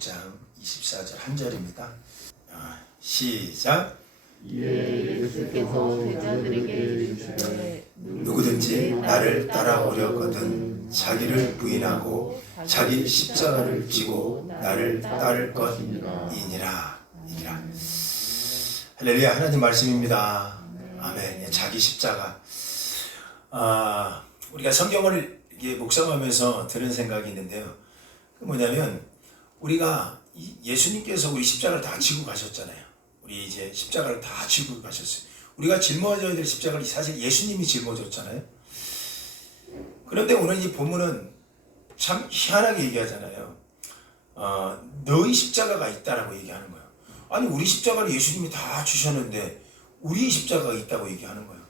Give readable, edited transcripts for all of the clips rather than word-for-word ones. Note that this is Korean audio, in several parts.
장 24절 한 절입니다. 시작. 예수께서 제자들에게 이르시되 누구든지 나를 따라오려거든 자기를 부인하고 자기 십자가를 지고 나를 따를 것이니라. 할렐루야. 하나님 말씀입니다. 아멘. 자기 십자가. 우리가 성경을 이렇게 묵상하면서 들은 생각이 있는데요. 그 뭐냐면 우리가 예수님께서 우리 십자가를 다 지고 가셨잖아요. 우리 이제 십자가를 다 지고 가셨어요. 우리가 짊어져야 될 십자가를 사실 예수님이 짊어졌잖아요. 그런데 오늘 이 본문은 참 희한하게 얘기하잖아요. 너희 십자가가 있다라고 얘기하는 거예요. 아니 우리 십자가를 예수님이 다 주셨는데 우리 십자가가 있다고 얘기하는 거예요.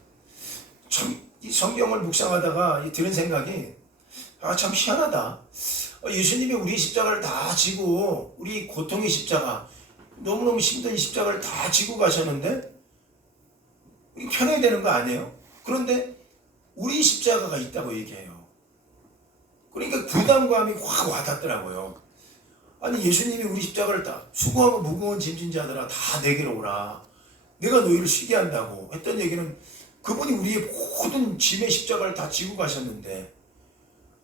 참 이 성경을 묵상하다가 들은 생각이 참 희한하다. 예수님이 우리 십자가를 다 지고 우리 고통의 십자가, 너무너무 힘든 십자가를 다 지고 가셨는데 편해야 되는 거 아니에요? 그런데 우리 십자가가 있다고 얘기해요. 그러니까 부담감이 확 와닿더라고요. 아니 예수님이 우리 십자가를 다 수고하고 무거운 짐진 자들아 다 내게로 오라. 내가 너희를 쉬게 한다고 했던 얘기는 그분이 우리의 모든 짐의 십자가를 다 지고 가셨는데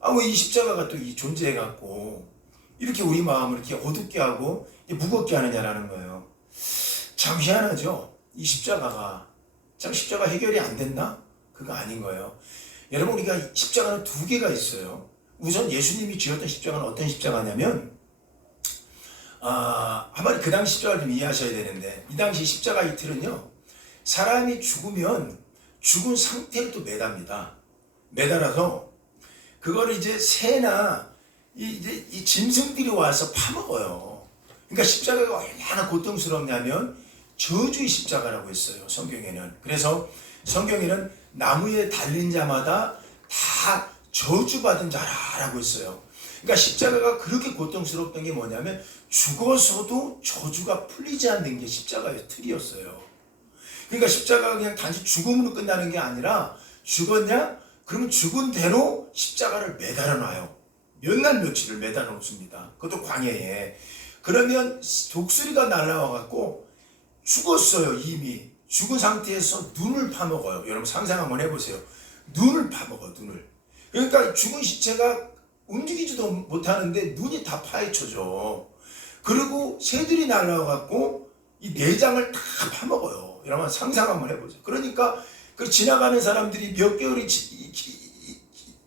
왜 이 십자가가 또 이 존재해갖고 이렇게 우리 마음을 이렇게 어둡게 하고 무겁게 하느냐라는 거예요. 참 희한하죠. 이 십자가가 참 십자가 해결이 안 됐나? 그거 아닌 거예요. 여러분 우리가 십자가는 두 개가 있어요. 우선 예수님이 지었던 십자가는 어떤 십자가냐면 한번 그 당시 십자가를 좀 이해하셔야 되는데 이 당시 십자가 이틀은요 사람이 죽으면 죽은 상태로 또 매답니다. 매달아서 그거를 이제 새나 이 짐승들이 와서 파먹어요. 그러니까 십자가가 얼마나 고통스럽냐면 저주의 십자가라고 했어요. 성경에는. 그래서 성경에는 나무에 달린 자마다 다 저주받은 자라고 했어요. 그러니까 십자가가 그렇게 고통스럽던 게 뭐냐면 죽어서도 저주가 풀리지 않는 게 십자가의 틀이었어요. 그러니까 십자가가 그냥 단지 죽음으로 끝나는 게 아니라 죽었냐? 그러면 죽은 대로 십자가를 매달아 놔요. 몇 날 며칠을 매달아 놓습니다. 그것도 광야에. 그러면 독수리가 날라와 갖고 죽었어요. 이미 죽은 상태에서 눈을 파먹어요. 여러분 상상 한번 해보세요. 눈을 파먹어 눈을. 그러니까 죽은 시체가 움직이지도 못하는데 눈이 다 파헤쳐져. 그리고 새들이 날라와 갖고 이 내장을 다 파먹어요. 여러분 상상 한번 해보세요. 그러니까 그 지나가는 사람들이 몇 개월이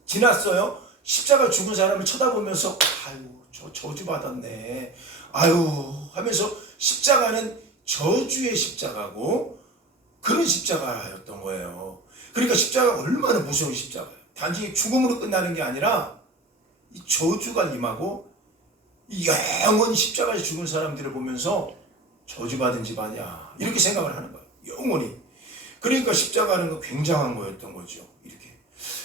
지났어요. 십자가 죽은 사람을 쳐다보면서 아유 저 저주 받았네. 아유 하면서 십자가는 저주의 십자가고 그런 십자가였던 거예요. 그러니까 십자가가 얼마나 무서운 십자가예요. 단지 죽음으로 끝나는 게 아니라 이 저주가 임하고 이 영원히 십자가에 죽은 사람들을 보면서 저주받은 집아니야 이렇게 생각을 하는 거예요. 영원히. 그러니까 십자가는 거 굉장한 거였던 거죠. 이렇게.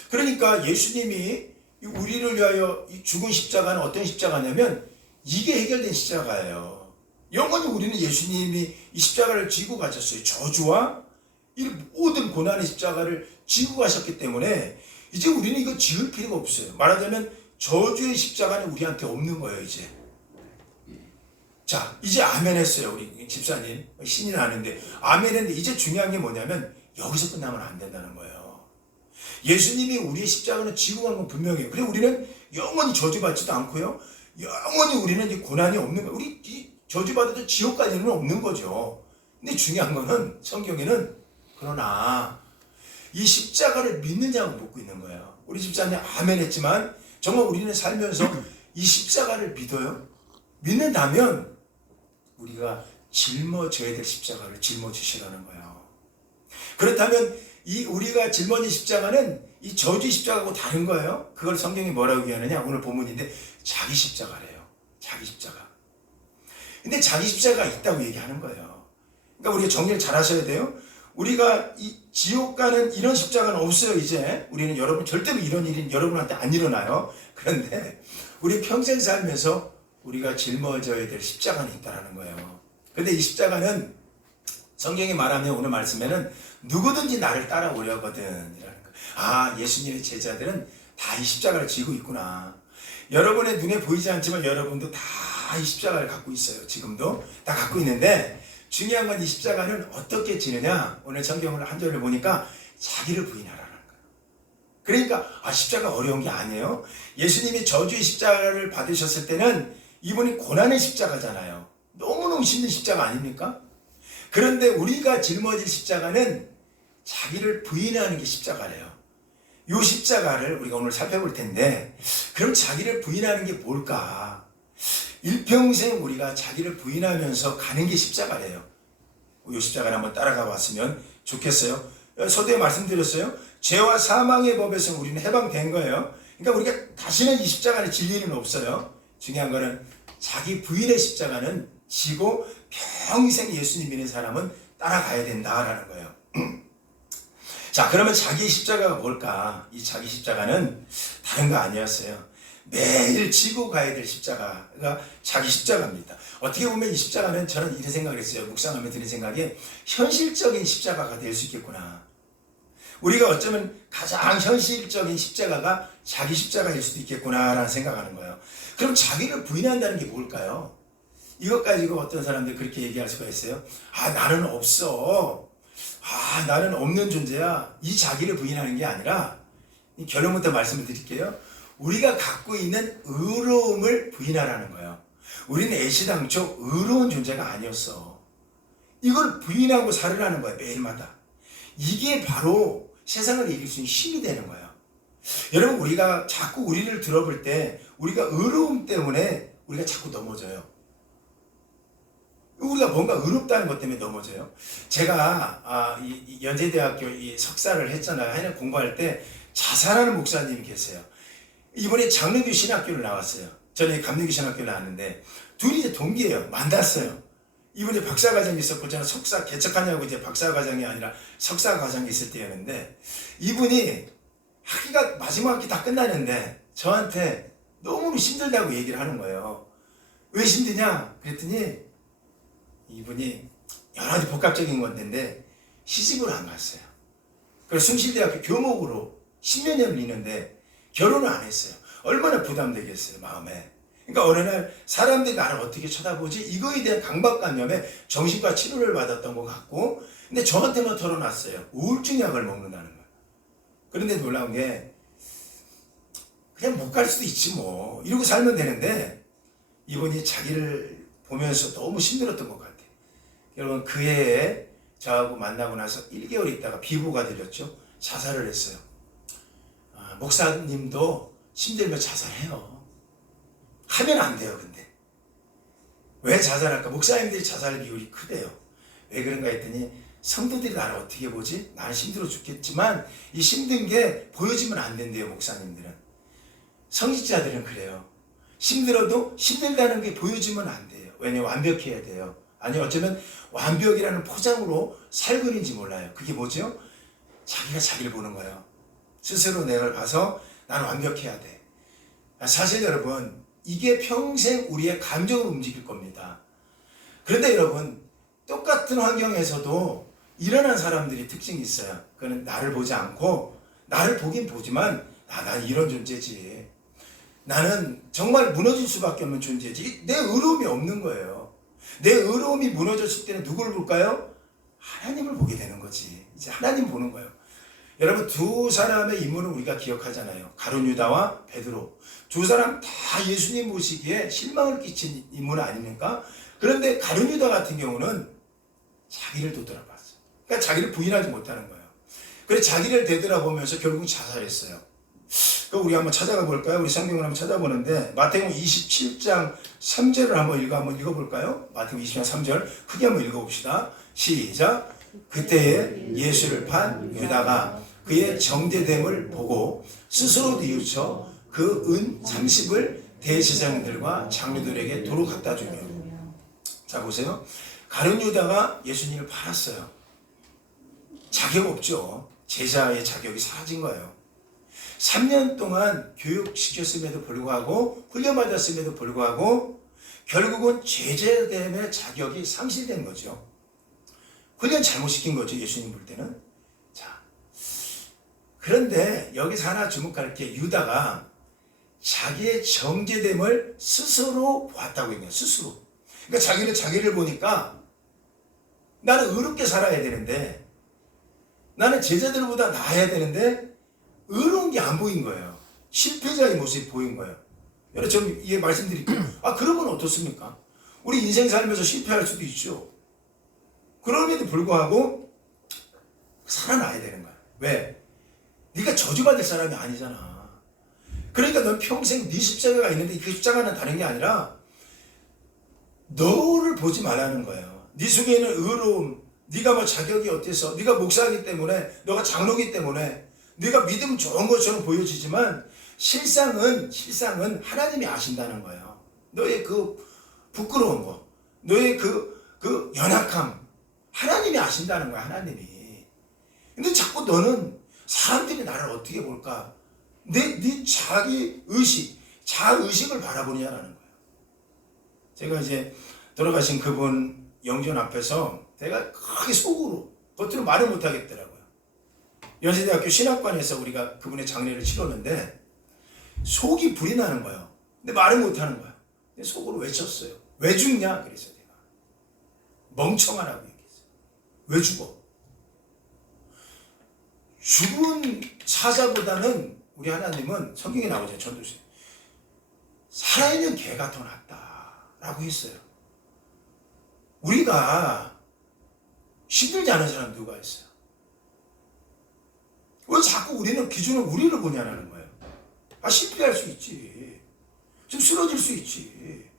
그러니까 예수님이 우리를 위하여 이 죽은 십자가는 어떤 십자가냐면 이게 해결된 십자가예요. 영원히 우리는 예수님이 이 십자가를 지고 가셨어요. 저주와 이 모든 고난의 십자가를 지고 가셨기 때문에 이제 우리는 이거 지을 필요가 없어요. 말하자면 저주의 십자가는 우리한테 없는 거예요. 이제. 자, 이제 아멘 했어요. 우리 집사님. 신이 나는데 아멘 했는데 이제 중요한 게 뭐냐면 여기서 끝나면 안 된다는 거예요. 예수님이 우리의 십자가는 지고 간 건 분명해요. 그리고 우리는 영원히 저주받지도 않고요. 영원히 우리는 이제 고난이 없는 거예요. 우리 저주받아도 지옥 갈 일은 없는 거죠. 근데 중요한 거는 성경에는 그러나 이 십자가를 믿느냐고 묻고 있는 거예요. 우리 집사님 아멘 했지만 정말 우리는 살면서 이 십자가를 믿어요? 믿는다면 우리가 짊어져야 될 십자가를 짊어지시라는 거예요. 그렇다면 이 우리가 짊어진 십자가는 이 저주 십자가하고 다른 거예요. 그걸 성경이 뭐라고 얘기하느냐? 오늘 본문인데 자기 십자가래요. 자기 십자가. 근데 자기 십자가가 있다고 얘기하는 거예요. 그러니까 우리가 정리를 잘 하셔야 돼요. 우리가 이 지옥 가는 이런 십자가는 없어요. 이제 우리는 여러분 절대로 이런 일이 여러분한테 안 일어나요. 그런데 우리 평생 살면서 우리가 짊어져야 될 십자가는 있다는 거예요. 근데 이 십자가는 성경이 말하면 오늘 말씀에는 누구든지 나를 따라오려거든 이라는 거예요. 예수님의 제자들은 다 이 십자가를 지고 있구나. 여러분의 눈에 보이지 않지만 여러분도 다 다 이 십자가를 갖고 있어요. 지금도 다 갖고 있는데 중요한 건 이 십자가는 어떻게 지느냐. 오늘 성경을 한 절을 보니까 자기를 부인하라는 거예요. 그러니까 십자가 어려운 게 아니에요. 예수님이 저주의 십자가를 받으셨을 때는 이분이 고난의 십자가잖아요. 너무너무 힘든 십자가 아닙니까? 그런데 우리가 짊어질 십자가는 자기를 부인하는 게 십자가래요. 이 십자가를 우리가 오늘 살펴볼 텐데, 그럼 자기를 부인하는 게 뭘까? 일평생 우리가 자기를 부인하면서 가는 게 십자가래요. 이 십자가를 한번 따라가 봤으면 좋겠어요. 서두에 말씀드렸어요. 죄와 사망의 법에서 우리는 해방된 거예요. 그러니까 우리가 다시는 이 십자가를 질 일은 없어요. 중요한 거는 자기 부인의 십자가는 지고 평생 예수님 믿는 사람은 따라가야 된다라는 거예요. 자, 그러면 자기 십자가가 뭘까? 이 자기 십자가는 다른 거 아니었어요. 매일 지고 가야 될 십자가가 자기 십자가입니다. 어떻게 보면 이 십자가는 저는 이런 생각을 했어요. 묵상하며 드는 생각에 현실적인 십자가가 될 수 있겠구나. 우리가 어쩌면 가장 현실적인 십자가가 자기 십자가일 수도 있겠구나라는 생각하는 거예요. 그럼 자기를 부인한다는 게 뭘까요? 이것 가지고 어떤 사람들이 그렇게 얘기할 수가 있어요. 나는 없어. 나는 없는 존재야. 이 자기를 부인하는 게 아니라, 결론부터 말씀을 드릴게요. 우리가 갖고 있는 의로움을 부인하라는 거예요. 우리는 애시당초 의로운 존재가 아니었어. 이걸 부인하고 살으라는 거예요. 매일마다. 이게 바로 세상을 이길 수 있는 힘이 되는 거예요. 여러분, 우리가 자꾸 우리를 들어볼 때 우리가 의로움 때문에 우리가 자꾸 넘어져요. 우리가 뭔가 의롭다는 것 때문에 넘어져요. 제가 이 연세대학교 이 석사를 했잖아요. 하여튼 공부할 때 자살하는 목사님이 계세요. 이번에 장로교 신학교를 나왔어요. 저는 감리교 신학교를 나왔는데 둘이 이제 동기예요. 만났어요. 이분이 박사과정이 있었고 저는 석사 개척하냐고 이제 박사과정이 아니라 석사과정이 있을 때였는데, 이분이 학기가 마지막 학기 다 끝나는데 저한테 너무 힘들다고 얘기를 하는 거예요. 왜 힘드냐? 그랬더니 이분이 여러 가지 복합적인 건데 시집을 안 갔어요. 그래서 숭실대학교 교목으로 10년 년을 있는데 결혼을 안 했어요. 얼마나 부담되겠어요, 마음에. 그러니까 어느 날 사람들이 나를 어떻게 쳐다보지? 이거에 대한 강박관념에 정신과 치료를 받았던 것 같고, 근데 저한테만 털어놨어요. 우울증 약을 먹는다는 거예요. 그런데 놀라운 게 그냥 못 갈 수도 있지 뭐, 이러고 살면 되는데 이분이 자기를 보면서 너무 힘들었던 것 같아요. 여러분, 그 해에 저하고 만나고 나서 1개월 있다가 비보가 들렸죠. 자살을 했어요. 목사님도 힘들면 자살해요. 하면 안 돼요. 근데 왜 자살할까? 목사님들이 자살 비율이 크대요. 왜 그런가 했더니 성도들이 나를 어떻게 보지? 나는 힘들어 죽겠지만 이 힘든 게 보여지면 안 된대요. 목사님들은. 성직자들은 그래요. 힘들어도 힘들다는 게 보여지면 안 돼요. 왜냐면 완벽해야 돼요. 아니 어쩌면 완벽이라는 포장으로 살고 있는지 몰라요. 그게 뭐죠? 자기가 자기를 보는 거예요. 스스로 내가 봐서 나는 완벽해야 돼. 사실 여러분, 이게 평생 우리의 감정을 움직일 겁니다. 그런데 여러분, 똑같은 환경에서도 일어난 사람들이 특징이 있어요. 그거는 나를 보지 않고, 나를 보긴 보지만 난 이런 존재지. 나는 정말 무너질 수밖에 없는 존재지. 내 의로움이 없는 거예요. 내 의로움이 무너졌을 때는 누굴 볼까요? 하나님을 보게 되는 거지. 이제 하나님 보는 거예요. 여러분, 두 사람의 인물을 우리가 기억하잖아요. 가룟 유다와 베드로. 두 사람 다 예수님 보시기에 실망을 끼친 인물 아닙니까? 그런데 가룟 유다 같은 경우는 자기를 되돌아봤어요. 그러니까 자기를 부인하지 못하는 거예요. 그래서 자기를 되돌아보면서 결국 자살했어요. 그럼 우리 한번 찾아가 볼까요? 우리 성경을 한번 찾아보는데 마태복음 27장 3절을 한번 읽어볼까요? 마태복음 27장 3절 크게 한번 읽어봅시다. 시작. 그때에 예수를 판 유다가 그의 정죄됨을 보고 스스로 뉘우쳐 그 은 30을 대제사장들과 장로들에게 도로 갖다 주며. 자 보세요. 가룟 유다가 예수님을 팔았어요. 자격 없죠. 제자의 자격이 사라진 거예요. 3년 동안 교육시켰음에도 불구하고 훈련받았음에도 불구하고 결국은 제자됨의 자격이 상실된 거죠. 훈련 잘못 시킨 거죠. 예수님 볼 때는. 자, 그런데 여기서 하나 주목할 게 유다가 자기의 정죄됨을 스스로 보았다고 했네요. 스스로. 그러니까 자기는 자기를 보니까 나는 의롭게 살아야 되는데, 나는 제자들보다 나아야 되는데 의로운 게 안 보인 거예요. 실패자의 모습이 보인 거예요. 여러분 좀 이해 말씀드릴게요. 그러면 어떻습니까? 우리 인생 살면서 실패할 수도 있죠. 그럼에도 불구하고 살아나야 되는 거야. 왜? 네가 저주받을 사람이 아니잖아. 그러니까 넌 평생 네 십자가가 있는데 그 십자가는 다른 게 아니라 너를 보지 말라는 거예요. 네 속에 있는 의로움, 네가 뭐 자격이 어때서, 네가 목사이기 때문에, 너가 장로이기 때문에, 네가 믿음 좋은 것처럼 보여지지만 실상은 하나님이 아신다는 거예요. 너의 그 부끄러운 거, 너의 그 연약함, 하나님이 아신다는 거야. 하나님이. 근데 자꾸 너는 사람들이 나를 어떻게 볼까? 네 자기 의식, 자의식을 바라보느냐라는 거예요. 제가 이제 돌아가신 그분 영전 앞에서 내가 크게 속으로, 겉으로 말을 못 하겠더라고요. 연세대학교 신학관에서 우리가 그분의 장례를 치렀는데 속이 불이 나는 거예요. 근데 말을 못 하는 거야. 근데 속으로 외쳤어요. 왜 죽냐? 그래서 내가 멍청하라고 얘기했어요. 왜 죽어? 죽은 사자보다는 우리 하나님은 성경에 나오죠. 전도서에 살아있는 개가 더 낫다라고 했어요. 우리가 힘들지 않은 사람 누가 있어요? 왜 자꾸 우리는 기준을 우리를 보냐라는 거예요. 실패할 수 있지. 좀 쓰러질 수 있지.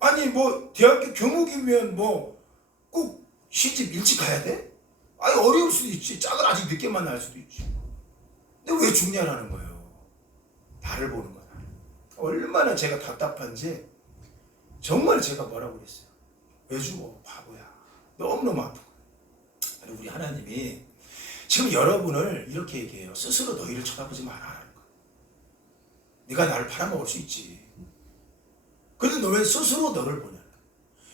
아니 뭐 대학교 교목이면 뭐 꼭 시집 일찍 가야 돼? 어려울 수도 있지. 짝을 아직 늦게 만날 수도 있지. 근데 왜 죽냐라는 거예요. 나를 보는 거야. 얼마나 제가 답답한지 정말 제가 뭐라고 그랬어요. 왜 죽어? 바보야. 너무너무 아픈 거예요. 우리 하나님이 지금 여러분을 이렇게 얘기해요. 스스로 너희를 쳐다보지 마라라는 거예요. 네가 나를 팔아먹을 수 있지. 그런데 너 왜 스스로 너를 보냐.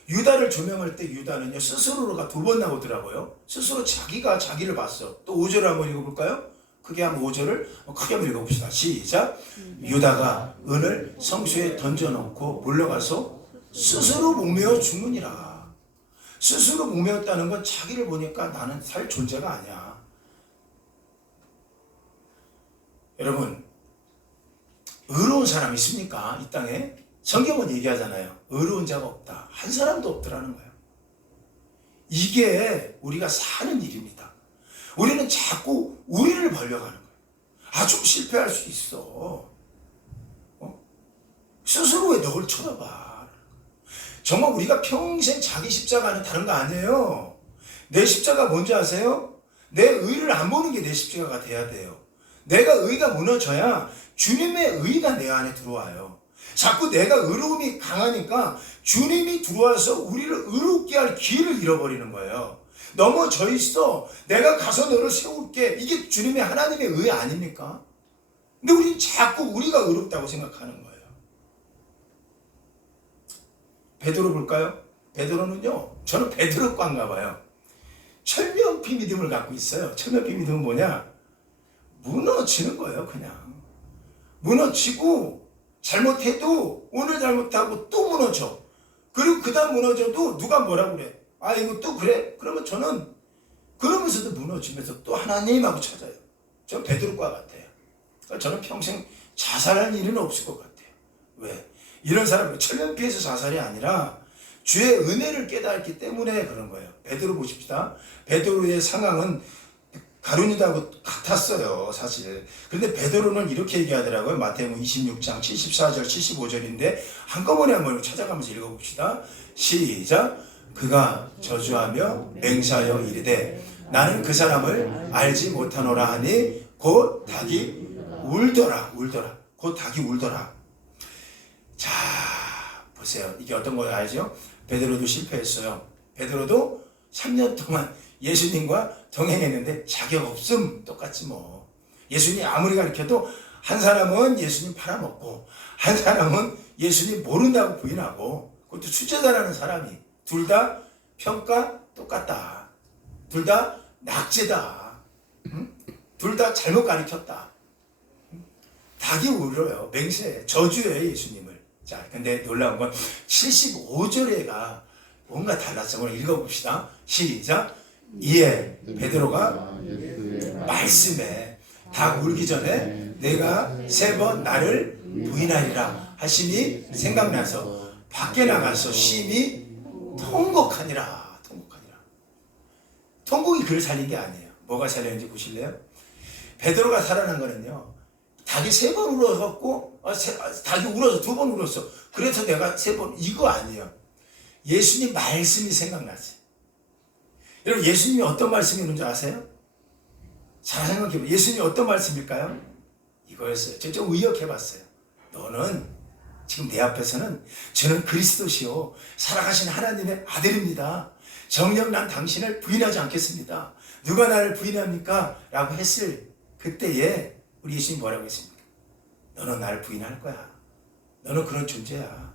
유다를 조명할 때 유다는요, 스스로가 두 번 나오더라고요. 스스로 자기가 자기를 봤어. 또 5절을 한번 읽어볼까요? 크게 한번 5절을 크게 한번 읽어봅시다. 시작. 유다가 은을 성소에 던져놓고 물러가서 스스로 목매어 죽느니라. 스스로 목매었다는 건 자기를 보니까 나는 살 존재가 아니야. 여러분, 의로운 사람 있습니까? 이 땅에? 성경은 얘기하잖아요. 의로운 자가 없다. 한 사람도 없더라는 거예요. 이게 우리가 사는 일입니다. 우리는 자꾸 우리를 벌려가는 거예요. 좀 실패할 수 있어. 스스로의 널 쳐다봐. 정말 우리가 평생 자기 십자가는 다른 거 아니에요. 내 십자가 뭔지 아세요? 내 의를 안 보는 게 내 십자가가 돼야 돼요. 내가 의가 무너져야 주님의 의가 내 안에 들어와요. 자꾸 내가 의로움이 강하니까 주님이 들어와서 우리를 의롭게 할 기회를 잃어버리는 거예요. 넘어져 있어. 내가 가서 너를 세울게. 이게 주님의 하나님의 의 아닙니까? 근데 우리는 자꾸 우리가 의롭다고 생각하는 거예요. 베드로 볼까요? 베드로는요, 저는 베드로과인가 봐요. 철면피 믿음을 갖고 있어요. 철면피 믿음은 뭐냐? 무너지는 거예요, 그냥. 무너지고 잘못해도 오늘 잘못하고 또 무너져. 그리고 그 다음 무너져도 누가 뭐라 그래. 이거 또 그래? 그러면 저는 그러면서도 무너지면서 또 하나님하고 찾아요. 저는 베드로과 같아요. 저는 평생 자살할 일은 없을 것 같아요. 왜? 이런 사람은 철면피해서 자살이 아니라 주의 은혜를 깨달았기 때문에 그런 거예요. 베드로 보십시다. 베드로의 상황은 가룟유다하고 같았어요, 사실. 그런데 베드로는 이렇게 얘기하더라고요. 마태복음 26장 74절 75절인데 한꺼번에 한번 찾아가면서 읽어봅시다. 시작. 그가 저주하며 맹세하여 이르되 나는 그 사람을 알지 못하노라 하니 곧 닭이 울더라. 곧 닭이 울더라. 자, 보세요. 이게 어떤 거 알죠? 베드로도 실패했어요. 베드로도 3년 동안 예수님과 동행했는데 자격 없음. 똑같지 뭐. 예수님 아무리 가르쳐도 한 사람은 예수님 팔아먹고 한 사람은 예수님 모른다고 부인하고, 그것도 수제자라는 사람이. 둘 다 평가 똑같다. 둘 다 낙제다. 둘 다 잘못 가르쳤다. 닭이 울어요. 맹세해. 저주해요, 예수님을. 자, 근데 놀라운 건 75절에가 뭔가 달랐어. 오늘 읽어봅시다. 시작. 이에 베드로가 말씀에 닭 울기 전에 내가 3번 나를 부인하리라 하심이 생각나서 밖에 나가서 심히 통곡하니라. 통곡이 그를 살린 게 아니에요. 뭐가 살렸는지 보실래요? 베드로가 살아난 거는요, 닭이 3번 울어갖고 닭이 울어서 2번 울었어. 그래서 내가 3번, 이거 아니에요. 예수님 말씀이 생각났어요. 여러분, 예수님이 어떤 말씀이 있는지 아세요? 잘 생각해보세요. 예수님이 어떤 말씀일까요? 이거였어요. 제가 좀 의역해봤어요. 너는 지금 내 앞에서는 저는 그리스도시요 살아가신 하나님의 아들입니다. 정녕 난 당신을 부인하지 않겠습니다. 누가 나를 부인합니까? 라고 했을 그때에 우리 예수님 뭐라고 했습니까? 너는 나를 부인할 거야. 너는 그런 존재야.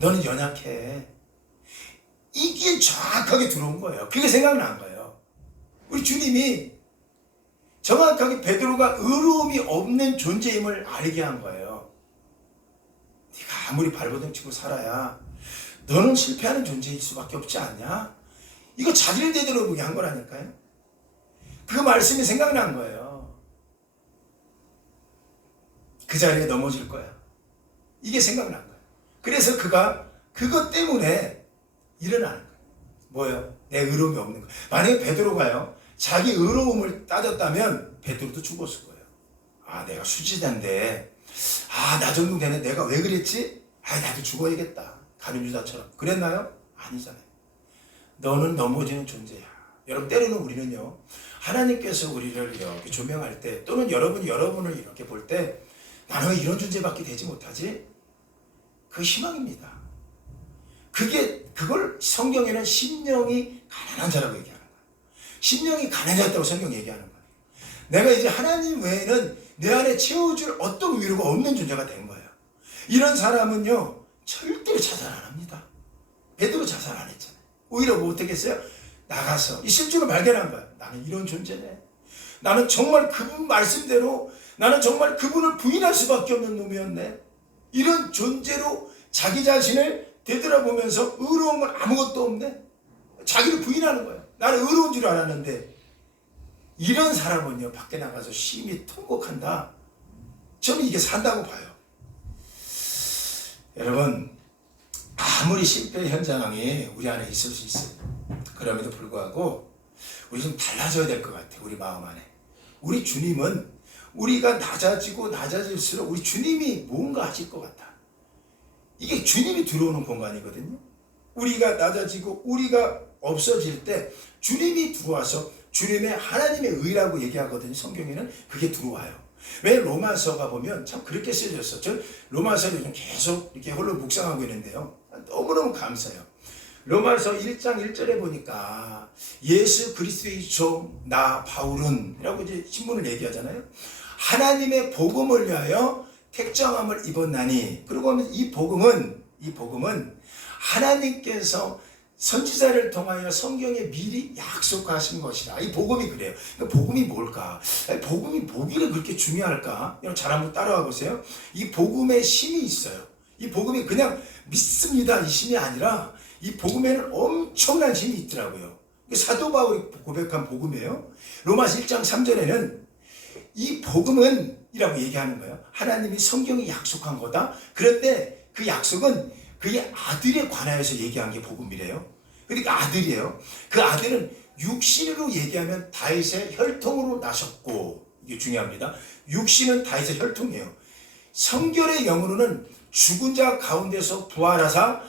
너는 연약해. 이게 정확하게 들어온 거예요. 그게 생각난 거예요. 우리 주님이 정확하게 베드로가 의로움이 없는 존재임을 알게 한 거예요. 네가 아무리 발버둥 치고 살아야 너는 실패하는 존재일 수밖에 없지 않냐? 이거 자기를 되돌아보게 한 거라니까요. 그 말씀이 생각난 거예요. 그 자리에 넘어질 거야. 이게 생각난 거예요. 그래서 그가 그것 때문에 일어나는 거예요. 뭐예요? 내 의로움이 없는 거예요. 만약에 베드로가요, 자기 의로움을 따졌다면 베드로도 죽었을 거예요. 아, 내가 수지자인데, 나 정도 되네. 내가 왜 그랬지? 나도 죽어야겠다. 가룟 유다처럼. 그랬나요? 아니잖아요. 너는 넘어지는 존재야. 여러분, 때로는 우리는요, 하나님께서 우리를 이렇게 조명할 때, 또는 여러분을 이렇게 볼 때, 나는 왜 이런 존재밖에 되지 못하지? 그 희망입니다. 그걸 성경에는 심령이 가난한 자라고 얘기하는 거예요. 심령이 가난해졌다고 성경이 얘기하는 거예요. 내가 이제 하나님 외에는 내 안에 채워줄 어떤 위로가 없는 존재가 된 거예요. 이런 사람은요, 절대로 자살 안 합니다. 베드로 자살 안 했잖아요. 오히려 뭐 어떻게 했어요? 나가서 이 실존을 발견한 거야. 나는 이런 존재네. 나는 정말 그분 말씀대로 나는 정말 그분을 부인할 수밖에 없는 놈이었네. 이런 존재로 자기 자신을 되돌아보면서 의로운 건 아무것도 없네. 자기를 부인하는 거예요. 나는 의로운 줄 알았는데. 이런 사람은요, 밖에 나가서 심히 통곡한다. 저는 이게 산다고 봐요. 여러분, 아무리 실패 현장이 우리 안에 있을 수 있어요. 그럼에도 불구하고 우리 좀 달라져야 될 것 같아요. 우리 마음 안에. 우리 주님은 우리가 낮아질수록 우리 주님이 뭔가 하실 것 같아. 이게 주님이 들어오는 공간이거든요. 우리가 낮아지고 우리가 없어질 때 주님이 들어와서 주님의 하나님의 의라고 얘기하거든요. 성경에는 그게 들어와요. 왜 로마서가 보면 참 그렇게 쓰여졌어. 저 로마서를 좀 계속 이렇게 홀로 묵상하고 있는데요. 너무너무 감사해요. 로마서 1장 1절에 보니까 예수 그리스도의 종 나 바울은 라고 이제 신문을 얘기하잖아요. 하나님의 복음을 위하여 택정함을 입었나니. 그리고 하면 이 복음은 하나님께서 선지자를 통하여 성경에 미리 약속하신 것이다. 이 복음이 그래요. 그러니까 복음이 뭘까? 복음이 뭐길래 그렇게 중요할까? 여러분 잘 한번 따라와 보세요. 이 복음에 힘이 있어요. 이 복음이 그냥 믿습니다 이 힘이 아니라 이 복음에는 엄청난 힘이 있더라고요. 사도 바울이 고백한 복음이에요. 로마서 1장 3절에는 이 복음은 이라고 얘기하는 거예요. 하나님이 성경이 약속한 거다. 그런데 그 약속은 그의 아들에 관하여서 얘기한 게 복음이래요. 그러니까 아들이에요. 그 아들은 육신으로 얘기하면 다윗의 혈통으로 나셨고, 이게 중요합니다. 육신은 다윗의 혈통이에요. 성결의 영으로는 죽은 자 가운데서 부활하사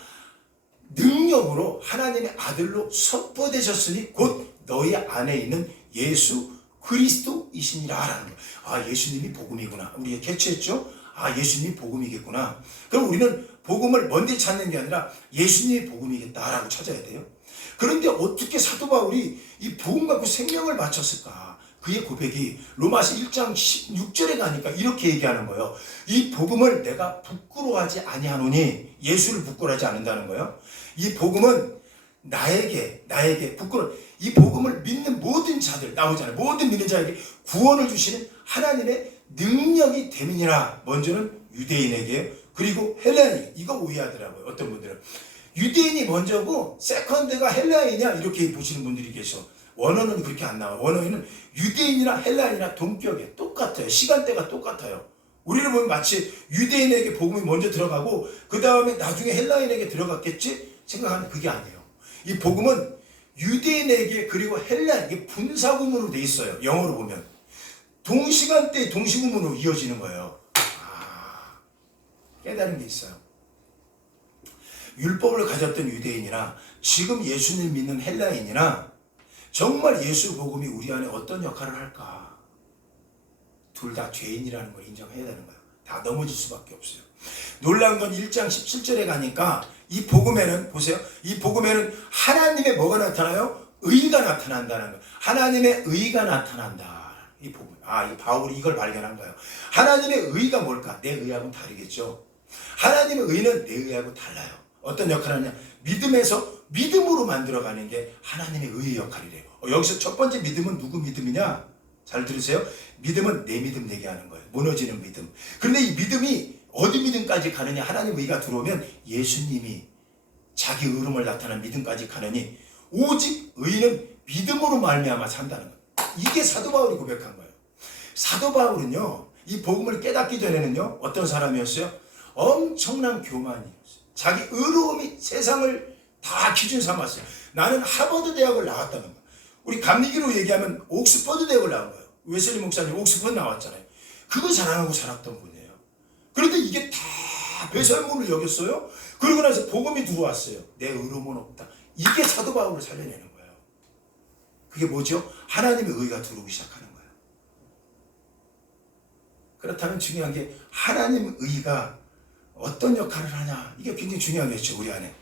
능력으로 하나님의 아들로 선포되셨으니 곧 너희 안에 있는 예수 그리스도이시니라 라는 거예요. 아, 예수님이 복음이구나. 우리가 캐치했죠? 아, 예수님이 복음이겠구나. 그럼 우리는 복음을 먼저 찾는 게 아니라 예수님이 복음이겠다라고 찾아야 돼요. 그런데 어떻게 사도 바울이 이 복음 갖고 생명을 바쳤을까? 그의 고백이 로마서 1장 16절에 가니까 이렇게 얘기하는 거예요. 이 복음을 내가 부끄러워하지 아니하노니, 예수를 부끄러워하지 않는다는 거예요. 이 복음은 나에게 이 복음을 믿는 모든 자들 나오잖아요. 모든 믿는 자에게 구원을 주시는 하나님의 능력이 됨이니라. 먼저는 유대인에게, 그리고 헬라인에게. 이거 오해하더라고요. 어떤 분들은 유대인이 먼저고 세컨드가 헬라인이야 이렇게 보시는 분들이 계셔. 원어는 그렇게 안 나와요. 원어에는 유대인이나 헬라인이나 동격이에요. 똑같아요. 시간대가 똑같아요. 우리를 보면 마치 유대인에게 복음이 먼저 들어가고 그 다음에 나중에 헬라인에게 들어갔겠지 생각하는, 그게 아니에요. 이 복음은 유대인에게 그리고 헬라인에게 분사구문으로 돼 있어요. 영어로 보면 동시간대 동시구문으로 이어지는 거예요. 깨달은 게 있어요. 율법을 가졌던 유대인이나 지금 예수님 믿는 헬라인이나 정말 예수 복음이 우리 안에 어떤 역할을 할까? 둘 다 죄인이라는 걸 인정해야 되는 거야. 다 넘어질 수밖에 없어요. 놀라운 건 1장 17절에 가니까 이 복음에는, 보세요. 이 복음에는 하나님의 뭐가 나타나요? 의가 나타난다는 거예요. 하나님의 의가 나타난다. 이 복음. 이 바울이 이걸 발견한 거예요. 하나님의 의가 뭘까? 내 의하고는 다르겠죠. 하나님의 의는 내 의하고 달라요. 어떤 역할을 하냐? 믿음에서 믿음으로 만들어가는 게 하나님의 의의 역할이래요. 여기서 첫 번째 믿음은 누구 믿음이냐? 잘 들으세요. 믿음은 내 믿음 되게 하는 거예요. 무너지는 믿음. 그런데 이 믿음이 어디 믿음까지 가느냐? 하나님의 의가 들어오면 예수님이 자기 의로움을 나타낸 믿음까지 가느니 오직 의는 믿음으로 말미암아 산다는 거예요. 이게 사도 바울이 고백한 거예요. 사도 바울은요, 이 복음을 깨닫기 전에는요, 어떤 사람이었어요? 엄청난 교만이었어요. 자기 의로움이 세상을 다 기준 삼았어요. 나는 하버드 대학을 나왔다는 거예요. 우리 감리기로 얘기하면 옥스퍼드 대학을 나온 거예요. 웨슬리 목사님 옥스퍼드 나왔잖아요. 그거 자랑하고 살았던 분이에요. 그런데 이게 다 배설물을 여겼어요. 그러고 나서 복음이 들어왔어요. 내 의로움은 없다. 이게 사도 바울을 살려내는 거예요. 그게 뭐죠? 하나님의 의가 들어오기 시작하는 거예요. 그렇다면 중요한 게 하나님의 의가 어떤 역할을 하냐, 이게 굉장히 중요하겠죠. 우리 안에.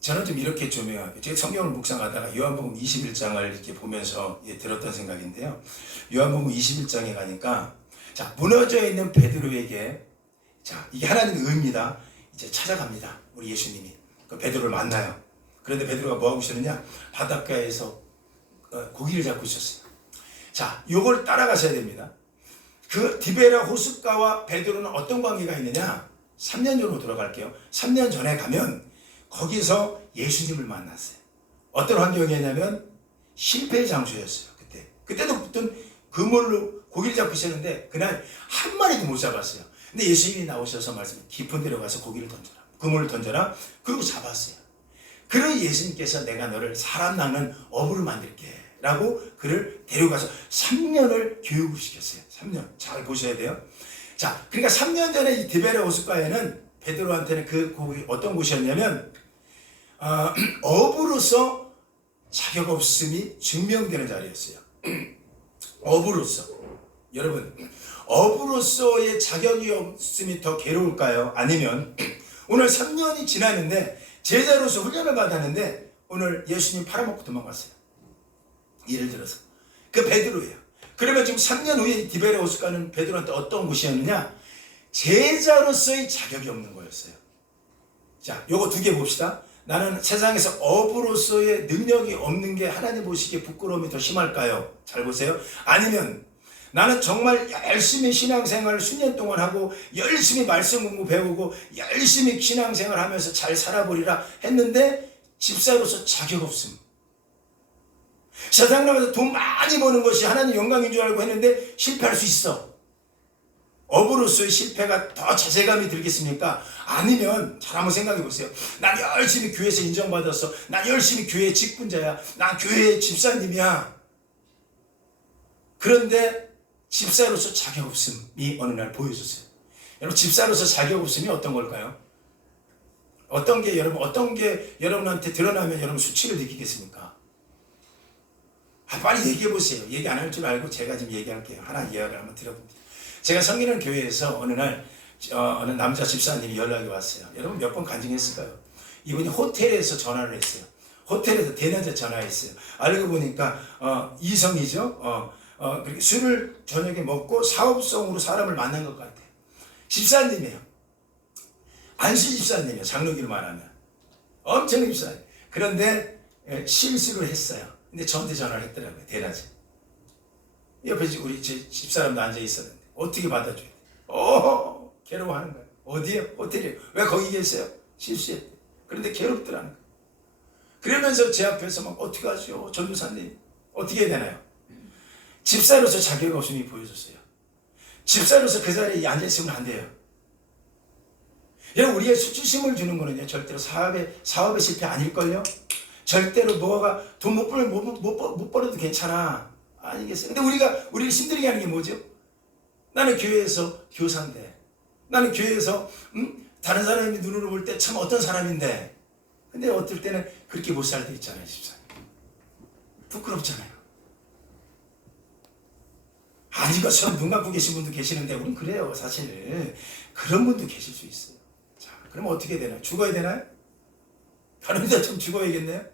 저는 좀 이렇게 조명하게, 제가 성경을 묵상하다가 요한복음 21장을 이렇게 보면서 들었던 생각인데요. 요한복음 21장에 가니까, 자, 무너져 있는 베드로에게, 자, 이게 하나님의 의입니다. 이제 찾아갑니다. 우리 예수님이. 그 베드로를 만나요. 그런데 베드로가 뭐 하고 있었느냐? 바닷가에서 고기를 잡고 있었어요. 자, 요걸 따라가셔야 됩니다. 그 디베라 호숫가와 베드로는 어떤 관계가 있느냐? 3년 전으로 돌아갈게요. 3년 전에 가면 거기서 예수님을 만났어요. 어떤 환경이었냐면 실패의 장소였어요. 그때도 어떤 그물로 고기를 잡고 있었는데 그날 한 마리도 못 잡았어요. 근데 예수님이 나오셔서 말씀해, 깊은 데로 가서 고기를 던져라, 그물을 던져라. 그리고 잡았어요. 그러고 예수님께서 내가 너를 사람 낚는 어부를 만들게 라고 그를 데려가서 3년을 교육을 시켰어요. 3년. 잘 보셔야 돼요. 자, 그러니까 3년 전에 이 디베라 호숫가에는 베드로한테는 그 곳이 어떤 곳이었냐면 어부로서 자격 없음이 증명되는 자리였어요. 어부로서. 여러분, 어부로서의 자격이 없음이 더 괴로울까요? 아니면 오늘 3년이 지났는데 제자로서 훈련을 받았는데 오늘 예수님 팔아먹고 도망갔어요. 예를 들어서 그 베드로예요. 그러면 지금 3년 후에 디베라 호숫가는 베드로한테 어떤 곳이었느냐? 제자로서의 자격이 없는 거였어요. 자, 요거 두 개 봅시다. 나는 세상에서 어부로서의 능력이 없는 게 하나님 보시기에 부끄러움이 더 심할까요? 잘 보세요. 아니면 나는 정말 열심히 신앙생활을 수년 동안 하고 열심히 말씀 공부 배우고 열심히 신앙생활 하면서 잘 살아보리라 했는데 집사로서 자격 없음. 세상 나가서 돈 많이 버는 것이 하나님 영광인 줄 알고 했는데 실패할 수 있어. 어부로서의 실패가 더 자괴감이 들겠습니까? 아니면 잘 한번 생각해 보세요. 난 열심히 교회에서 인정받았어. 난 열심히 교회 직분자야. 난 교회의 집사님이야. 그런데 집사로서 자격 없음이 어느 날 보여줬어요. 여러분, 집사로서 자격 없음이 어떤 걸까요? 어떤 게 여러분한테 드러나면 여러분 수치를 느끼겠습니까? 빨리 얘기해 보세요. 얘기 안 할 줄 알고 제가 지금 얘기할게요. 하나 이야기를 한번 드려봅니다. 제가 성기는 교회에서 어느 날 어느 남자 집사님이 연락이 왔어요. 여러분 몇 번 간증했을까요? 이분이 호텔에서 전화를 했어요. 호텔에서 대낮에 전화했어요. 알고 보니까 이성이죠. 그렇게 술을 저녁에 먹고 사업성으로 사람을 만난 것 같아요. 집사님이에요. 안수 집사님이에요. 장로기로 말하면 엄청난 집사님. 그런데 실수를 했어요. 근데 저한테 전화를 했더라고요. 대낮에. 옆에 우리 제 집사람도 앉아 있었는데 어떻게 받아줘야 돼? 괴로워하는 거예요. 어디요? 호텔이요. 왜 거기 계세요? 실수했대. 그런데 괴롭더라는 거예요. 그러면서 제 앞에서 막 어떻게 하죠? 전도사님 어떻게 해야 되나요? 집사로서 자격 없음이 보여줬어요. 집사로서 그 자리에 앉아있으면 안 돼요. 여러분 우리의 수치심을 주는 거는요 절대로 사업의 실패 아닐걸요? 절대로 너가 돈 못 벌면 못 벌어도 괜찮아 아니겠어요? 근데 우리를 힘들게 하는 게 뭐죠? 나는 교회에서 교사인데, 나는 교회에서 다른 사람이 눈으로 볼 때 참 어떤 사람인데, 근데 어떨 때는 그렇게 못 살 때 있잖아요. 집사님 부끄럽잖아요. 아닌 것처럼 눈 감고 계신 분도 계시는데 우린 그래요. 사실 그런 분도 계실 수 있어요. 자, 그럼 어떻게 되나요? 죽어야 되나요? 다른 데좀 죽어야겠네요.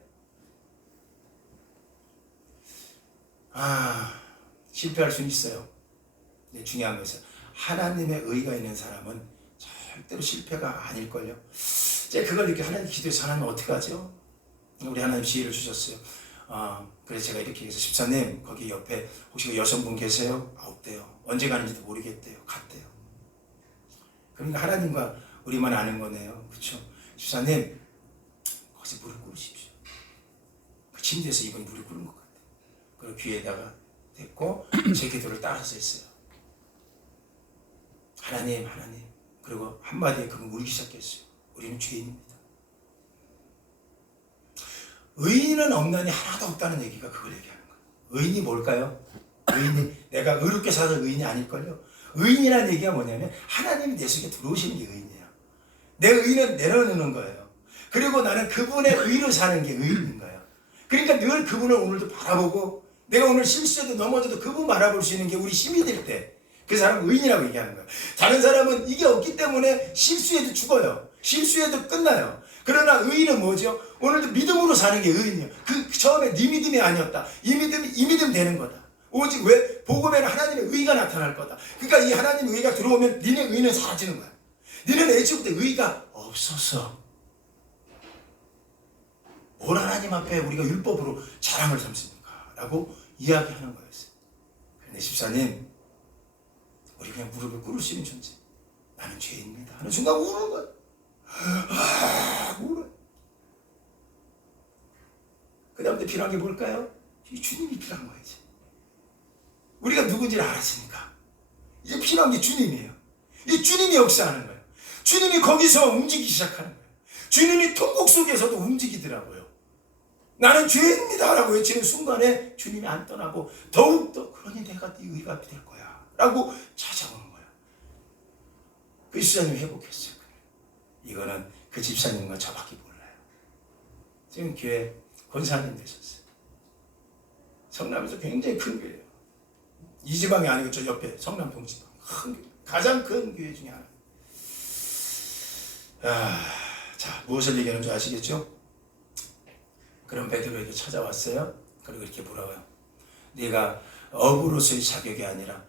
실패할 수는 있어요. 근데 중요한 것은 하나님의 의가 있는 사람은 절대로 실패가 아닐걸요. 제가 그걸 이렇게 하나님 기도해서 하나님 어떻게 하죠? 우리 하나님 지혜를 주셨어요. 그래서 제가 이렇게 해서 집사님 거기 옆에 혹시 여성분 계세요? 없대요. 언제 가는지도 모르겠대요. 갔대요. 그러니까 하나님과 우리만 아는 거네요. 그렇죠? 집사님 거기서 무릎 꿇으십시오. 그 침대에서 이분이 무릎 꿇은 것 같아요. 그리고 귀에다가 댔고 제 기도를 따라서 했어요. 하나님 그리고 한마디에 그분 울기 시작했어요. 우리는 죄인입니다. 의인은 없나니 하나도 없다는 얘기가 그걸 얘기하는 거예요. 의인이 뭘까요? 의인이 내가 의롭게 살아서 의인이 아닐걸요. 의인이라는 얘기가 뭐냐면 하나님이 내 속에 들어오시는 게 의인이에요. 내 의인은 내려놓는 거예요. 그리고 나는 그분의 의로 사는 게 의인인 거예요. 그러니까 늘 그분을 오늘도 바라보고 내가 오늘 실수해도 넘어져도 그분 바라볼 수 있는 게 우리 힘이 될 때 그 사람은 의인이라고 얘기하는 거예요. 다른 사람은 이게 없기 때문에 실수해도 죽어요. 실수해도 끝나요. 그러나 의인은 뭐죠? 오늘도 믿음으로 사는 게 의인이에요. 그 처음에 네 믿음이 아니었다. 이 믿음 되는 거다. 오직 왜? 복음에는 하나님의 의가 나타날 거다. 그러니까 이 하나님의 의가 들어오면 니네 의는 사라지는 거야. 니네는 애초부터 의가 없었어. 뭘 하나님 앞에 우리가 율법으로 자랑을 삼습니까? 라고 이야기하는 거였어요. 그런데 집사님 우리 그냥 무릎을 꿇을 수 있는 존재. 나는 죄인입니다. 하는 순간 우는 거야. 울어요. 그 다음부터 필요한 게 뭘까요? 이 주님이 필요한 거지. 우리가 누군지를 알았으니까 이제 필요한 게 주님이에요. 이 주님이 역사하는 거예요. 주님이 거기서 움직이기 시작하는 거예요. 주님이 통곡 속에서도 움직이더라고요. 나는 죄인입니다 라고 외치는 순간에 주님이 안 떠나고 더욱더 그러니 내가 네 의가 될 거야 라고 찾아오는 거야. 그 집사님이 회복했어요. 이거는 그 집사님과 저밖에 몰라요. 지금 교회 권사님 되셨어요. 성남에서 굉장히 큰 교회예요. 이 지방이 아니고 저 옆에 성남 동지방 큰 교회, 가장 큰 교회 중에 하나. 자, 무엇을 얘기하는 줄 아시겠죠? 그럼 베드로에게 찾아왔어요. 그리고 이렇게 물어봐요. 네가 어부로서의 자격이 아니라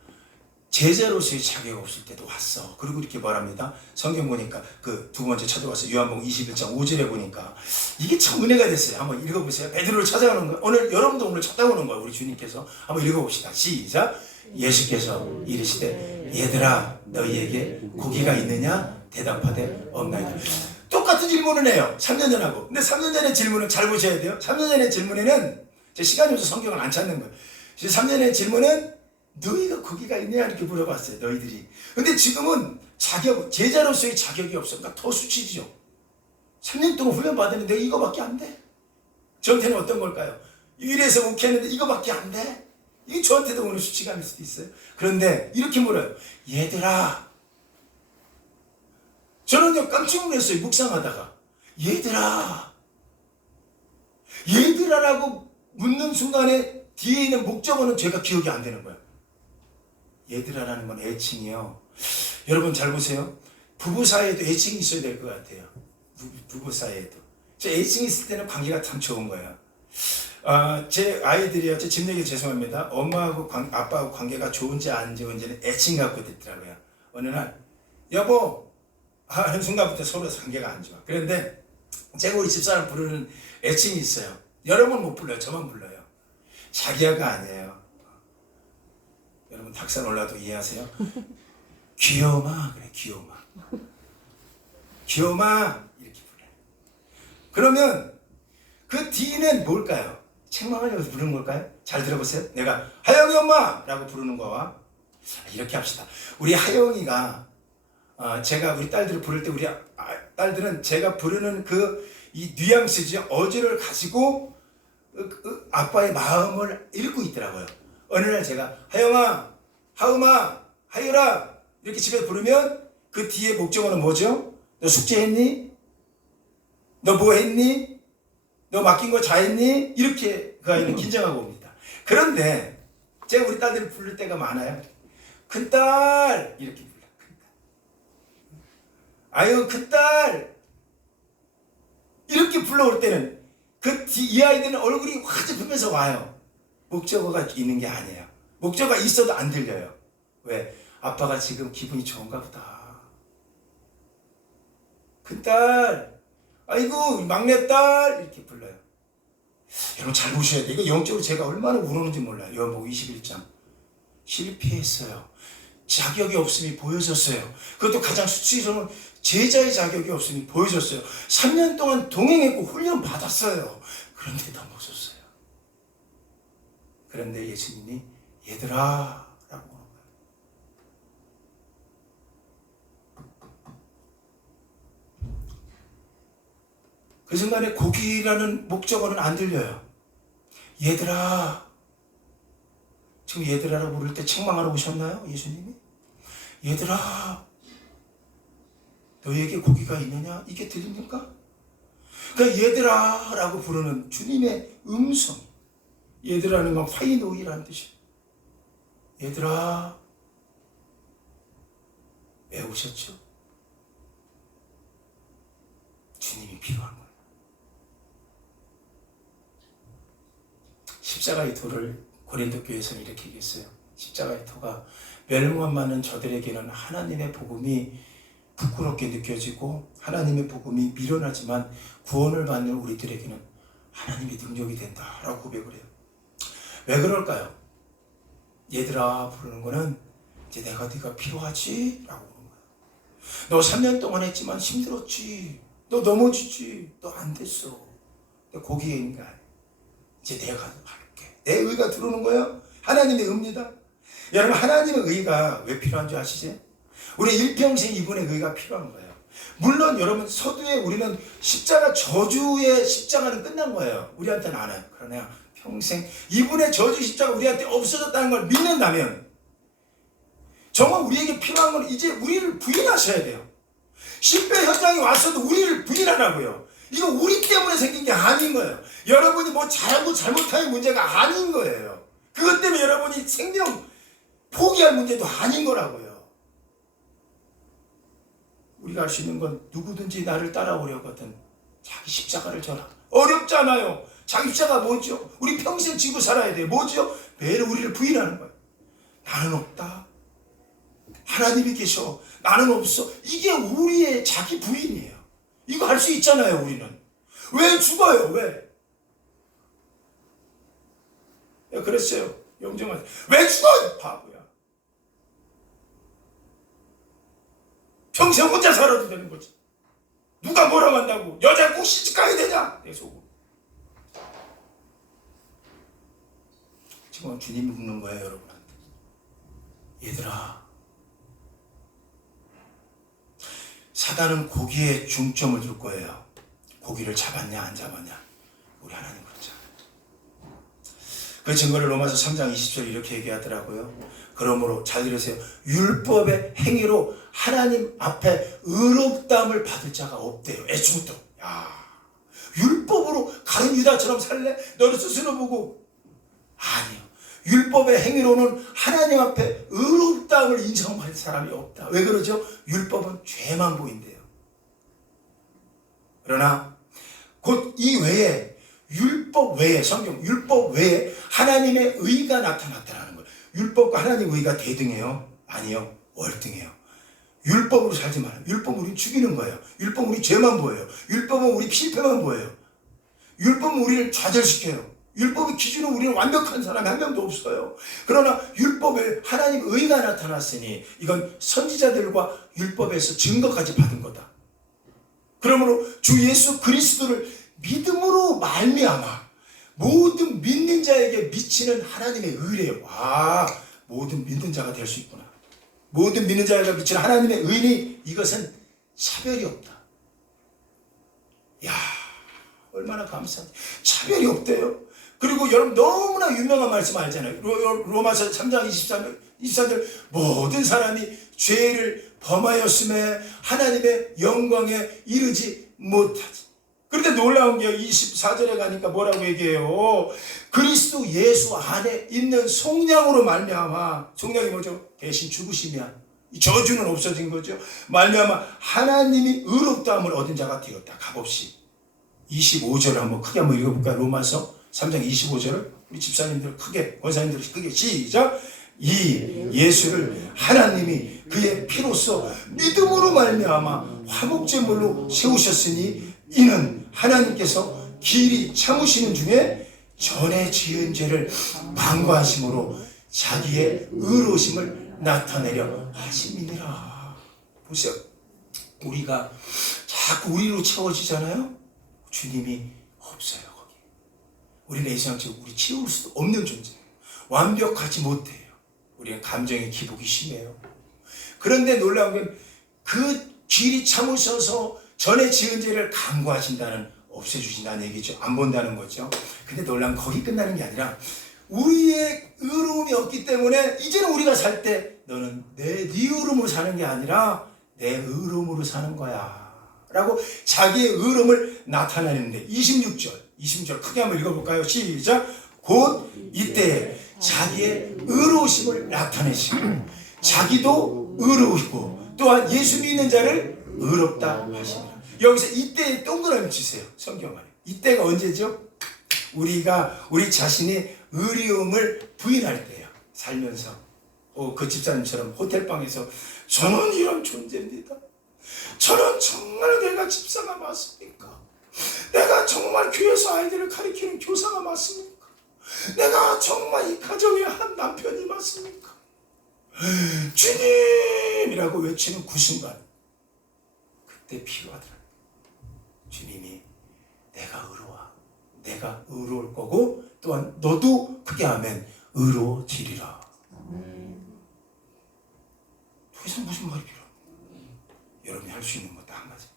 제자로서의 자격이 없을 때도 왔어. 그리고 이렇게 말합니다. 성경 보니까 그 두 번째 찾아와서 요한복음 21장 5절에 보니까 이게 참 은혜가 됐어요. 한번 읽어보세요. 베드로를 찾아오는 거예요. 오늘 여러분도 오늘 찾아오는 거예요. 우리 주님께서 한번 읽어봅시다. 시작. 예수께서 이르시되 얘들아 너희에게 고기가 있느냐? 대답하되 없나이다. 똑같은 질문을 해요. 3년 전하고. 근데 3년 전의 질문은 잘 보셔야 돼요. 3년 전의 질문에는 제 시간이 없어서 성경을 안 찾는 거예요. 3년 전의 질문은 너희가 거기가 있냐 이렇게 물어봤어요. 너희들이. 근데 지금은 제자로서의 자격이 없으니까 더 수치지죠. 3년 동안 훈련 받았는데 이거밖에 안 돼. 저한테는 어떤 걸까요? 이래서 묵혔는데 이거밖에 안 돼. 이게 저한테도 오늘 수치감일 수도 있어요. 그런데 이렇게 물어요. 얘들아. 저는요 깜짝 놀랐어요. 묵상하다가. 얘들아라고 묻는 순간에 뒤에 있는 목적어는 제가 기억이 안 되는 거예요. 얘들아라는 건 애칭이에요. 여러분 잘 보세요. 부부 사이에도 애칭이 있어야 될 것 같아요. 부부 사이에도. 제 애칭이 있을 때는 관계가 참 좋은 거예요. 제 아이들이요. 제 집 얘기 죄송합니다. 엄마하고 아빠하고 관계가 좋은지 안 좋은지는 애칭 갖고 됐더라고요. 어느 날 여보 하는 순간부터 서로 관계가 안 좋아. 그런데 제가 우리 집사람 부르는 애칭이 있어요. 여러분 못 불러요. 저만 불러요. 자기야가 아니에요. 여러분 닭산 올라도 이해하세요? 귀여마 그래 귀여마. 귀여마 이렇게 불러요. 그러면 그 뒤는 뭘까요? 책망하려고 부르는 걸까요? 잘 들어보세요. 내가 하영이 엄마 라고 부르는 거와 이렇게 합시다. 우리 하영이가 제가 우리 딸들을 부를 때 우리 딸들은 제가 부르는 이 뉘앙스죠. 어조를 가지고 아빠의 마음을 읽고 있더라고요. 어느 날 제가 하영아, 하음아, 하유라 이렇게 집에 부르면 그 뒤에 목적어는 뭐죠? 너 숙제했니? 너 뭐 했니? 너 맡긴 거 잘했니? 이렇게 그 아이는 긴장하고 옵니다. 그런데 제가 우리 딸들을 부를 때가 많아요. 큰딸 이렇게 불러. 큰딸. 아유 큰딸 이렇게 불러올 때는 이 아이들은 얼굴이 화집으면서 와요. 목적어가 있는 게 아니에요. 목적어가 있어도 안 들려요. 왜? 아빠가 지금 기분이 좋은가 보다. 큰딸, 아이고 막내딸 이렇게 불러요. 여러분 잘 보셔야 돼요. 이거 영적으로 제가 얼마나 우러는지 몰라요. 요한복음 21장 실패했어요. 자격이 없음이 보여졌어요. 그것도 가장 수치스러운 제자의 자격이 없음이 보여졌어요. 3년 동안 동행했고 훈련 받았어요. 그런데 넘어졌어요. 그런데 예수님이 얘들아 라고 하는 거예요. 그 순간에 고기라는 목적어는 안 들려요. 얘들아. 지금 얘들아라고 부를 때 책망하러 오셨나요? 예수님이? 얘들아 너에게 고기가 있느냐? 이게 들립니까? 그러니까 얘들아 라고 부르는 주님의 음성. 얘들아는 건 파이노이라는 뜻이에요. 얘들아 왜 오셨죠? 주님이 필요한 거예요. 십자가의 도를 고린도 교회에서는 이렇게 얘기했어요. 십자가의 도가 멸망만 많은 저들에게는 하나님의 복음이 부끄럽게 느껴지고 하나님의 복음이 미련하지만 구원을 받는 우리들에게는 하나님의 능력이 된다라고 고백을 해요. 왜 그럴까요? 얘들아 부르는 거는 이제 내가 네가 필요하지? 라고 부르는 거예요. 너 3년 동안 했지만 힘들었지. 너 넘어지지. 너 안 됐어. 너 거기에 있는 거 아니야. 이제 내가 할게. 내 의가 들어오는 거예요. 하나님의 의입니다. 여러분 하나님의 의가 왜 필요한 줄 아시죠? 우리 일평생 이분의 의가 필요한 거예요. 물론 여러분 서두에 우리는 십자가 저주의 십자가는 끝난 거예요. 우리한테는 안 해요. 그러나 평생 이분의 저주 십자가 우리한테 없어졌다는 걸 믿는다면 정말 우리에게 필요한 건 이제 우리를 부인하셔야 돼요. 십배 현장이 왔어도 우리를 부인하라고요. 이거 우리 때문에 생긴 게 아닌 거예요. 여러분이 뭐 잘하고 잘못하는 문제가 아닌 거예요. 그것 때문에 여러분이 생명 포기할 문제도 아닌 거라고요. 우리가 할 수 있는 건 누구든지 나를 따라오려거든 자기 십자가를 져라. 어렵잖아요. 자기 십자가 뭐죠? 우리 평생 지고 살아야 돼요. 뭐죠? 매일 우리를 부인하는 거예요. 나는 없다. 하나님이 계셔. 나는 없어. 이게 우리의 자기 부인이에요. 이거 할 수 있잖아요. 우리는. 왜 죽어요? 왜? 그랬어요. 영정아. 왜 죽어? 바보야. 평생 혼자 살아도 되는 거지. 누가 뭐라고 한다고. 여자 꼭 시집가야 되냐? 내 속으로. 지금 주님이 묻는 거예요. 여러분한테. 얘들아. 사단은 고기에 중점을 둘 거예요. 고기를 잡았냐 안 잡았냐. 우리 하나님 그렇지 않아요. 그 증거를 로마서 3장 20절 이렇게 얘기하더라고요. 그러므로 잘 들으세요. 율법의 행위로 하나님 앞에 의롭다함을 받을 자가 없대요. 애초부터. 야, 율법으로 가룟 유다처럼 살래? 너를 스스로 보고. 아니요. 율법의 행위로는 하나님 앞에 의롭다함을 인정할 사람이 없다. 왜 그러죠? 율법은 죄만 보인대요. 그러나 곧 이 외에 율법 외에 성경 율법 외에 하나님의 의가 나타났다는 거예요. 율법과 하나님의 의가 대등해요? 아니요. 월등해요. 율법으로 살지 말아요. 율법은 우리 죽이는 거예요. 율법은 우리 죄만 보여요. 율법은 우리 실패만 보여요. 율법은 우리를 좌절시켜요. 율법의 기준은 우리는 완벽한 사람이 한 명도 없어요. 그러나 율법에 하나님의 의가 나타났으니 이건 선지자들과 율법에서 증거까지 받은 거다. 그러므로 주 예수 그리스도를 믿음으로 말미암아 모든 믿는 자에게 미치는 하나님의 의래요. 모든 믿는 자가 될 수 있구나. 모든 믿는 자에게 미치는 하나님의 의니 이것은 차별이 없다. 야, 얼마나 감사합니다. 차별이 없대요. 그리고 여러분 너무나 유명한 말씀 알잖아요. 로마서 3장 24절 모든 사람이 죄를 범하였음에 하나님의 영광에 이르지 못하지. 그런데 놀라운 게 24절에 가니까 뭐라고 얘기해요? 그리스도 예수 안에 있는 속량으로 말미암아, 속량이 뭐죠? 대신 죽으시면 이 저주는 없어진 거죠. 말미암아 하나님이 의롭다함을 얻은 자가 되었다. 값없이. 25절을 한번 크게 한번 읽어볼까요? 로마서 3장 25절을 우리 집사님들 크게, 권사님들 크게 시작. 이 예수를 하나님이 그의 피로써 믿음으로 말미암아 화목제물로 세우셨으니 이는 하나님께서 길이 참으시는 중에 전에 지은 죄를 방과하심으로 자기의 의로우심을 나타내려 하심이니라. 보세요. 우리가 자꾸 우리로 채워지잖아요. 주님이 없어요. 거기. 우리는 이상적으로 우리 채울 수도 없는 존재예요. 완벽하지 못해요. 우리는 감정의 기복이 심해요. 그런데 놀라운 건 그 길이 참으셔서 전에 지은 죄를 간구하신다는, 없애주신다는 얘기죠. 안 본다는 거죠. 근데 놀라운 건 거기 끝나는 게 아니라 우리의 의로움이 없기 때문에 이제는 우리가 살 때 너는 네 의로움으로 사는 게 아니라 내 의로움으로 사는 거야 라고 자기의 의로움을 나타내는데 26절 크게 한번 읽어볼까요? 시작. 곧 이때에 자기의 의로우심을 나타내시고 자기도 의로우시고 또한 예수 믿는 자를 의롭다 하시니라. 여기서 이때에 동그라미 치세요. 성경 안에. 이때가 언제죠? 우리가 우리 자신의 의로움을 부인할 때예요. 살면서 그 집사님처럼 호텔방에서 저는 이런 존재입니다. 저는 정말 내가 집사가 맞습니까? 내가 정말 교회에서 아이들을 가르치는 교사가 맞습니까? 내가 정말 이 가정의 한 남편이 맞습니까? 주님이라고 외치는 그 순간 그때 필요하더라. 주님이 내가 의로워. 내가 의로울 거고 또한 너도 크게 하면 의로워지리라. 더 이상 무슨 말이 필요해? 여러분이 할 수 있는 것도 한 가지.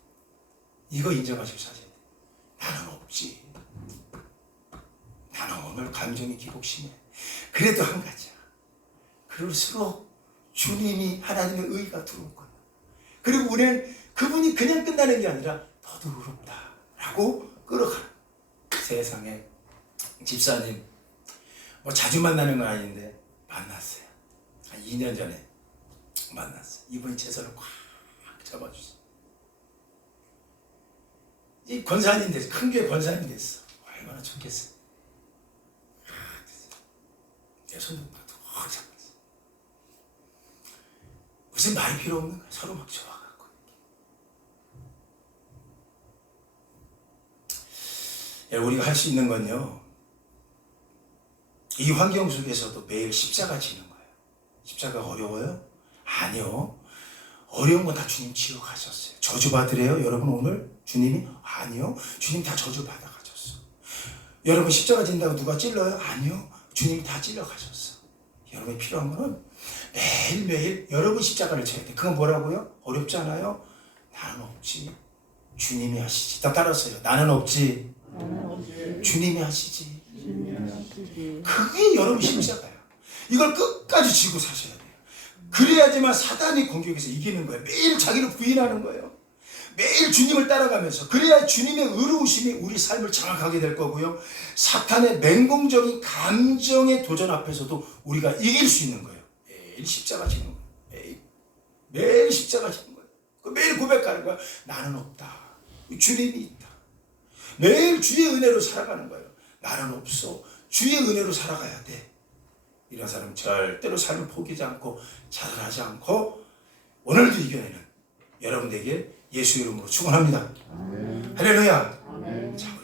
이거 인정하시고 사셔야 돼. 나는 없지. 나는 오늘 감정이 기복심해. 그래도 한 가지야. 그럴수록 주님이 하나님의 의가 들어올 거야. 그리고 우리는 그분이 그냥 끝나는 게 아니라 너도 의롭다 라고 끌어가는. 세상에 집사님 뭐 자주 만나는 건 아닌데 만났어요. 한 2년 전에 만났어요. 이분이 제 손을 꽉 잡아주세요. 이 권사님 됐어. 큰 교회 권사님 됐어. 얼마나 좋겠어요. 내 손을 꽉 잡았어. 무슨 말이 필요 없는 거야. 서로 막 좋아갖고. 우리가 할 수 있는 건요, 이 환경 속에서도 매일 십자가 지는 거예요. 십자가 어려워요? 아니요. 어려운 건 다 주님 지어 가셨어요. 저주 받으래요? 여러분 오늘 주님이? 아니요. 주님 다 저주 받아 가셨어. 여러분 십자가 진다고 누가 찔러요? 아니요. 주님이 다 찔러 가셨어. 여러분이 필요한 거는 매일매일 여러분 십자가를 져야 돼. 그건 뭐라고요? 어렵지 않아요? 나는 없지. 주님이 하시지. 다 따라서요. 나는 없지. 주님이 하시지. 그게 여러분 십자가야. 이걸 끝까지 지고 사셔야 돼요. 그래야지만 사단의 공격에서 이기는 거예요. 매일 자기를 부인하는 거예요. 매일 주님을 따라가면서. 그래야 주님의 의로우심이 우리 삶을 장악하게 될 거고요. 사탄의 맹공적인 감정의 도전 앞에서도 우리가 이길 수 있는 거예요. 매일 십자가 지는 거예요. 매일 십자가 지는 거예요. 매일 고백하는 거야. 나는 없다. 주님이 있다. 매일 주의 은혜로 살아가는 거예요. 나는 없어. 주의 은혜로 살아가야 돼. 이런 사람은 절대로 삶을 포기하지 않고 자살하지 않고 오늘도 이겨내는 여러분에게 예수 이름으로 축원합니다. 할렐루야. 자,